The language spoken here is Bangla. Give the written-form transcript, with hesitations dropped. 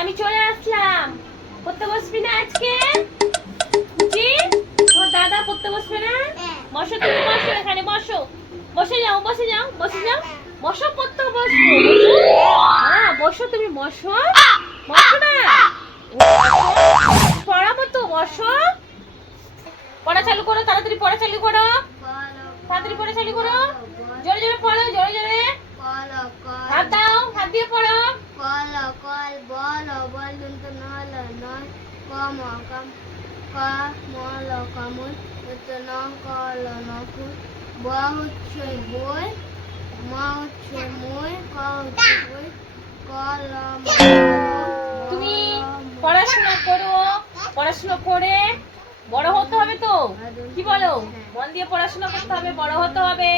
আমি চলে আসলাম। পড়তে বসবি না আজকে? জি, তোমার দাদা পড়তে বসবে না? বসো, তুমি বসো, এখানে বসো। বসে যাও, বসে যাও, বসে যাও। বসো, পড়তে বসবো। হ্যাঁ, বসো, তুমি বসো। বসো না, পড়াবো তো, বসো। পড়া চালু করো, তাড়াতাড়ি পড়া চালু করো। তাড়াতাড়ি পড়া চালু করো। জোরে জোরে পড়ো, জোরে জোরে। হাত দাও, হাত দিয়ে পড়ো। তুমি পড়াশোনা করো, পড়াশোনা করে বড় হতে হবে তো, কি বলো? মন দিয়ে পড়াশোনা করতে হবে, বড় হতে হবে।